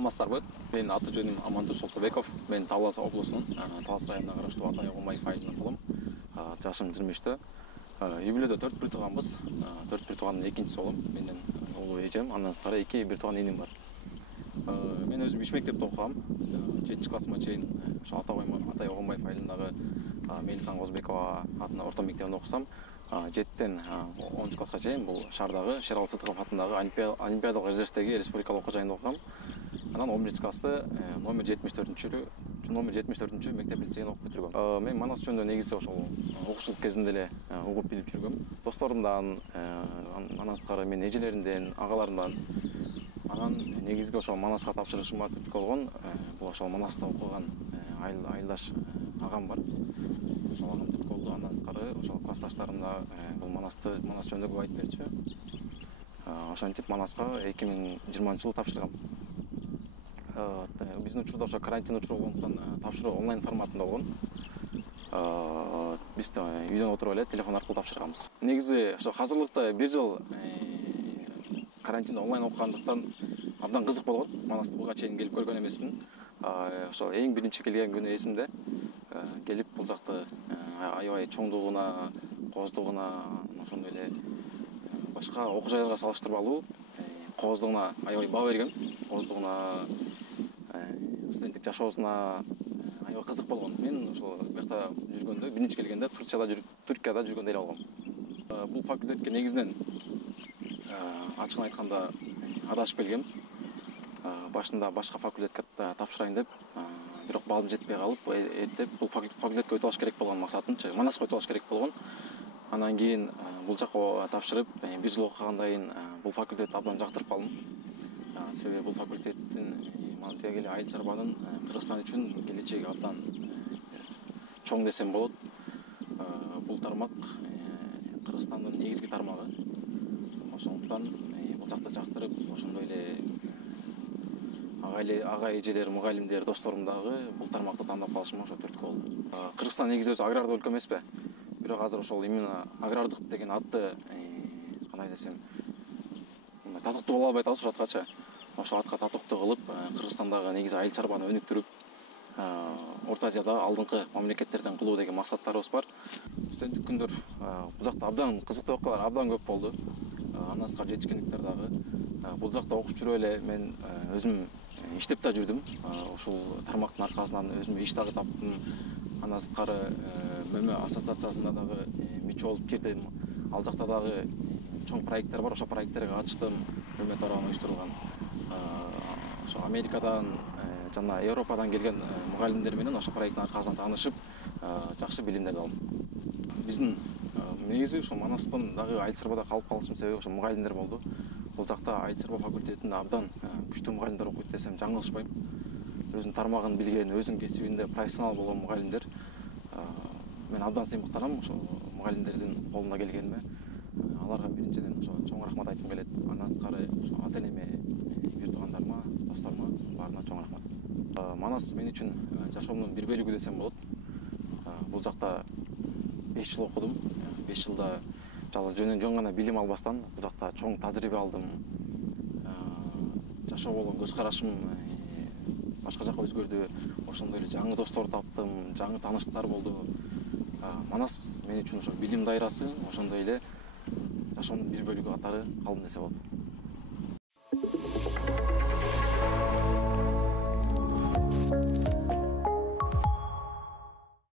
саламатсыздарбы? Мен аты жөнүм Амандур Солтобеков. Мен Талас облусунун Талас районуна караштуу Атай Огунбаев айылынан болом. Жашым 23-тө. Үй-бүлөдө 4 бир тууганбыз. 4 бир туугандын экинчиси болом. Менден улуу эжем, андан сырткары 2 бир тууган иним бар. Мен өзүм иш мектепте окугам. 7-классыма чейин ошо Атай Огунбаев айылындагы Мелихан Козбекова атынын орто мектебинде окусам, 7-тен 10 класска чейин бул шаардагы Шералы Сыдыков атындагы Олимпиадалык резервтеги республикалык окуу жайында окугам. Анан 11-классты номер 74-чү мектеп лицейин окуп бүтүргөм. Мен Манас жөнүндө негизи ошол окуучулук кезинде эле угуп билип жүргөм. Досторумдан, андан сырткары менин эжелеримден, агаларымдан. Анан негизги ошол Манаска тапшырышыма түрткү болгон бул ошол Манаста окуган айылдаш агам бар. Ошол агам түрткү болду. Андан сырткары ошол классташтарым да бул Манас жөнүндө көп айтып берчү. Ошентип Манаска 2020-жылы тапшыргам. Биздин учурда ошо карантин учуру болгондуктан тапшыруу онлайн форматында болгон. Биз үйдөн отуруп эле телефон аркылуу тапшырганбыз. Негизи ошо азырлыкта 1 жыл карантинде онлайн окугандыктан абдан кызык болгон. Манасты буга чейин келип көргөн эмесмин. Ошол эң биринчи келген күнү эсимде. Келип бул жакты аябай чоңдугуна, кооздугуна, ошондой эле башка окуу жайларга салыштырмалуу кооздугуна аябай баа бергем. Кооздугуна, студенттик жашоосуна аябай кызык болгон. Мен ошол бuyакта жүргөндө, биринчи келгенде Түркияда жүргөндөй эле болгом. Бул факультетке негизинен ачыгын айтканда адашып келгем. Башында башка факультетке тапшырайын деп, бирок балым жетпей калып, эттеп бул факультетке өтүп алыш керек болгон максатымчы, Манаска өтүп алыш керек болгон. Андан кийин бул жакка тапшырып, 1 жыл окугандан кийин бул факультетти абдан жактырып калдым. Себеби бул факультеттин мантип эле айыл чарбанын Кыргызстан үчүн келечеги абдан чоң десем болот. Бул тармак Кыргызстандын негизги тармагы. Ошондуктан бул жакты жактырып, ошондой эле ага эжелер, мугалимдер, досторум дагы бул тармакты тандап калышыма ошо түрткү болду. Кыргызстан негизи өзү агрардуу өлкө эмеспи? Бирок азыр ошол именно агрардык деген атты кандай десем, татыктуу кыла албай атабыз ошол аткачы. Ошол атка татыктуу кылып, Кыргызстандагы негизи айыл чарбаны өнүктүрүп, Орто Азияда алдыңкы мамлекеттерден кылуу деген максаттарыбыз бар. Студенттик күндөр бул жакта абдан кызыктуу окуялар абдан көп болду. Андан сырткары жетишкендиктер дагы. Бул жакта окуп жүрүп эле мен өзүм иштеп да жүрдүм. Ушул тармактын аркасынан өзүмө иш дагы таптым. Андан сырткары ММ ассоциациясында дагы мүчө болуп кирдим. Ал жакта дагы чоң проекттер бар, ошол проекттерге катыштым. ММ тарабынан уюштурулган. Ошо Америкадан жана Европадан келген мугалимдер менен ошол проекттин аркасынан таанышып, жакшы билимдерди алдым. Биздин негизи ошо Манастын дагы айыл чарбада калып калышым себеби ошо мугалимдер болду. Бул жакта айыл чарба факультетинде абдан күчтүү мугалимдер окуйт десем жаңылышпайм. Өзүнүн тармагын билген, өзүнүн кесибинде профессионал болгон мугалимдер. Мен абдан сыймыктанам ошо мугалимдердин колуна келгениме. Аларга биринчиден ошо чоң рахмат айткым келет. Андан сырткары ошо ата-энеме, бир туугандарыма, досторума баарына чоң рахмат. Манас мен үчүн жашоомдун бир бөлүгү десем болот. Бул жакта 5 жыл окудум. 5 жылда жөн гана билим албастан бул жакта чоң тажрыйба алдым. Жашоо болгон көз карашым башка жакка өзгөрдү. Ошондой эле жаңы достор таптым, жаңы тааныштыктар болду. Манас мен үчүн ошо билим дайрасы, ошондой эле жашоомдун бир бөлүгү катары калдым десе болот.